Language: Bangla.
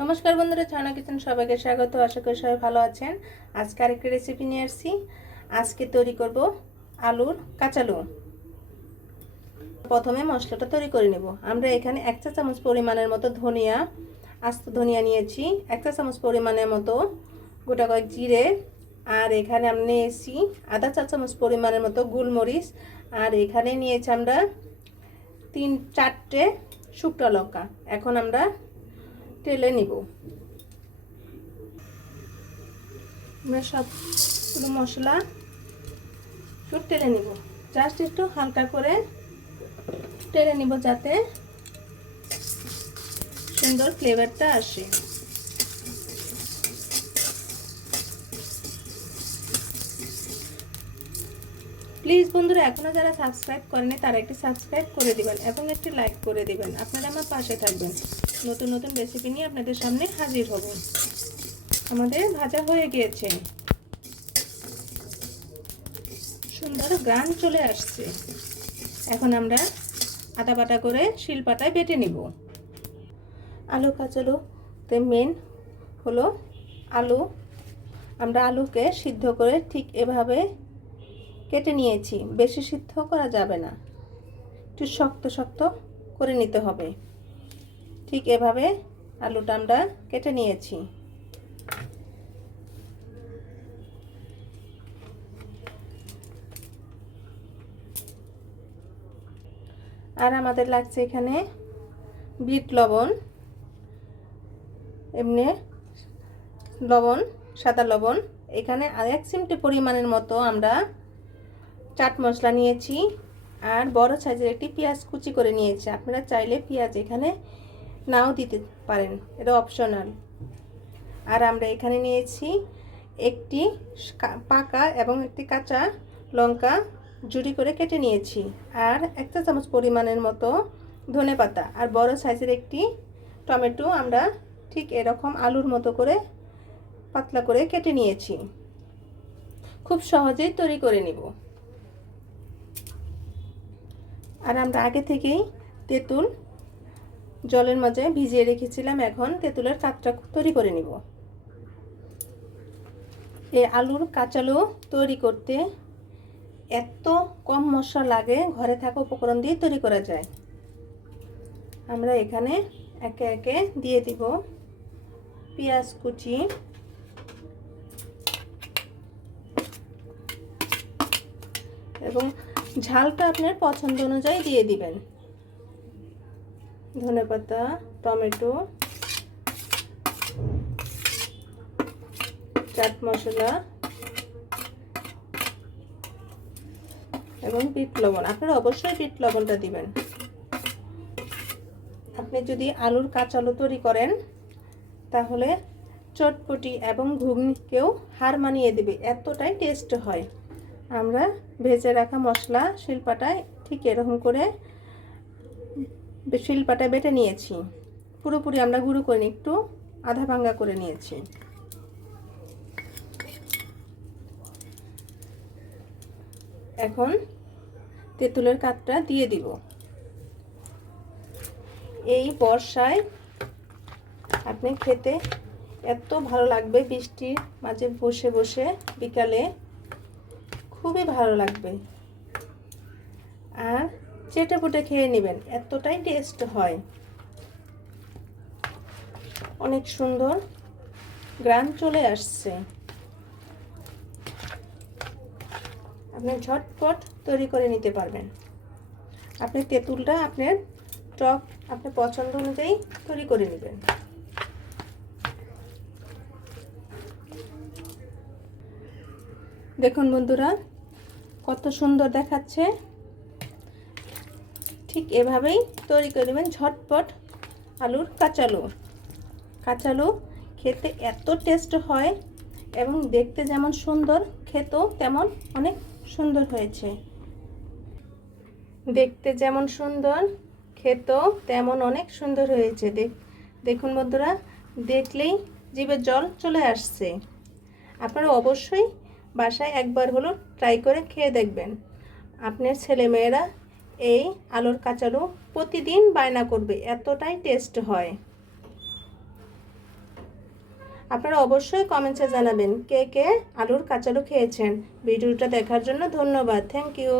নমস্কার বন্ধুরা ছয়না কিচেন সবাইকে স্বাগত। আশা করি সবাই ভালো আছেন। আজকে আরেকটি রেসিপি নিয়ে আসছি। আজকে তৈরি করব আলুর কাঁচালু প্রথমে মশলাটা তৈরি করে নেব। আমরা এখানে এক চা চামচ পরিমাণের মতো ধনিয়া, আস্ত ধনিয়া নিয়েছি। এক চা চামচ পরিমাণের মতো গোটা কয়েক জিরে। আর এখানে আমি নিয়েছি আধা চা চামচ পরিমাণের মতো গোলমরিচ। আর এখানে নিয়েছি আমরা তিন, চারটে শুকনো লঙ্কা। এখন আমরা টেলে নিব। আমরা সবগুলো মশলা একটু টেলে নিব। জাস্ট একটু হালকা করে টেলে নিব যাতে সুন্দর ফ্লেভারটা আসে। প্লিজ বন্ধুরা এখনও যারা সাবস্ক্রাইব করেনি তারা একটি সাবস্ক্রাইব করে দিবেন এবং একটি লাইক করে দিবেন। আপনারা আমার পাশে থাকবেন। নতুন নতুন রেসিপি নিয়ে আপনাদের সামনে হাজির হব। আমাদের ভাজা হয়ে গিয়েছে। সুন্দর গান চলে আসছে। এখন আমরা আটা বাটা করে শিলপাটায় বেটে নিব। আলু কাঁচালুতে মেন হলো আলু। আমরা আলুকে সিদ্ধ করে ঠিক এভাবে কেটে নিয়েছি। বেশি সিদ্ধ করা যাবে না। একটু শক্ত শক্ত করে নিতে হবে। ঠিক এভাবে আলুটা আমরা কেটে নিয়েছি। আর আমাদের লাগছে এখানে বিট লবণ, এমনি লবণ, সাদা লবণ। এখানে আর এক চিমটি পরিমাণের মতো আমরা চাট মশলা নিয়েছি। আর বড় সাইজের একটি পেঁয়াজ কুচি করে নিয়েছি। আপনারা চাইলে পেঁয়াজ এখানে নাও দিতে পারেন, এটা অপশনাল আর আমরা এখানে নিয়েছি একটি পাকা এবং একটি কাঁচা লঙ্কা জুড়ি করে কেটে নিয়েছি। আর একটা চামচ পরিমাণের মতো ধনে পাতা। আর বড় সাইজের একটি টমেটো আমরা ঠিক এরকম আলুর মতো করে পাতলা করে কেটে নিয়েছি। খুব সহজেই তৈরি করে নিব। আর আমরা আগে থেকেই তেঁতুল জলের মাঝে ভিজিয়ে রেখেছিলাম, এখন তেঁতুলের কাতটা তৈরি করে নিব। এই আলুর কাঁচালু তৈরি করতে এত কম মশলা লাগে, ঘরে থাকা উপকরণ দিয়ে তৈরি করা যায়। আমরা এখানে একে একে দিয়ে দিব পেঁয়াজ কুচি। এবং ঝালটা আপনার পছন্দ অনুযায়ী দিয়ে দিবেন। ধনে পাতা, টমেটো, চাট মশলা এবং বিট লবণ। আপনারা অবশ্যই বিট লবণটা দিবেন। আপনি যদি আলুর কাঁচালু তৈরি করেন, তাহলে চটপটি এবং ঘুগনিকেও হার মানিয়ে দেবে। এতটাই টেস্ট হয়। আমরা ভেজে রাখা মশলা, শিল্পাটায় ঠিক এরকম করে শিলপাটায় বেটে নিয়েছি। পুরোপুরি আমরা গুঁড়ো করিনি একটু আধা ভাঙ্গা করে নিয়েছি। এখন তেঁতুলের কাঠটা দিয়ে দিব। এই বর্ষায় আপনি খেতে এত ভালো লাগবে, বৃষ্টির মাঝে বসে বসে বিকালে। খুবই ভালো লাগবে। আর চেটে পুটে খেয়ে নেবেন, এতটাই টেস্ট হয়। অনেক সুন্দর গ্রান চলে আসছে। আপনি ঝটপট তৈরি করে নিতে পারবেন। আপনি তেঁতুলটা আপনার টক, আপনার পছন্দ অনুযায়ী তৈরি করে নেবেন। দেখুন বন্ধুরা, কত সুন্দর দেখাচ্ছে। ঠিক এভাবেই তৈরি করে নেবেন ঝটপট আলুর কাঁচালু কাঁচালু খেতে এত টেস্ট হয় এবং দেখতে যেমন সুন্দর, খেতেও তেমন অনেক সুন্দর হয়েছে। দেখতে যেমন সুন্দর, খেতেও তেমন অনেক সুন্দর হয়েছে। দেখ, দেখুন বন্ধুরা, দেখলেই জিভে জল চলে আসছে। আপনারা অবশ্যই বাসায় একবার হলো ট্রাই করে খেয়ে দেখবেন। আপনার ছেলেমেয়েরা এই আলুর কাঁচালু প্রতিদিন বায়না করবে, এতটাই টেস্ট হয়। আপনারা অবশ্যই কমেন্টসে জানাবেন কে কে আলুর কাঁচালু খেয়েছেন। ভিডিওটা দেখার জন্য ধন্যবাদ। Thank you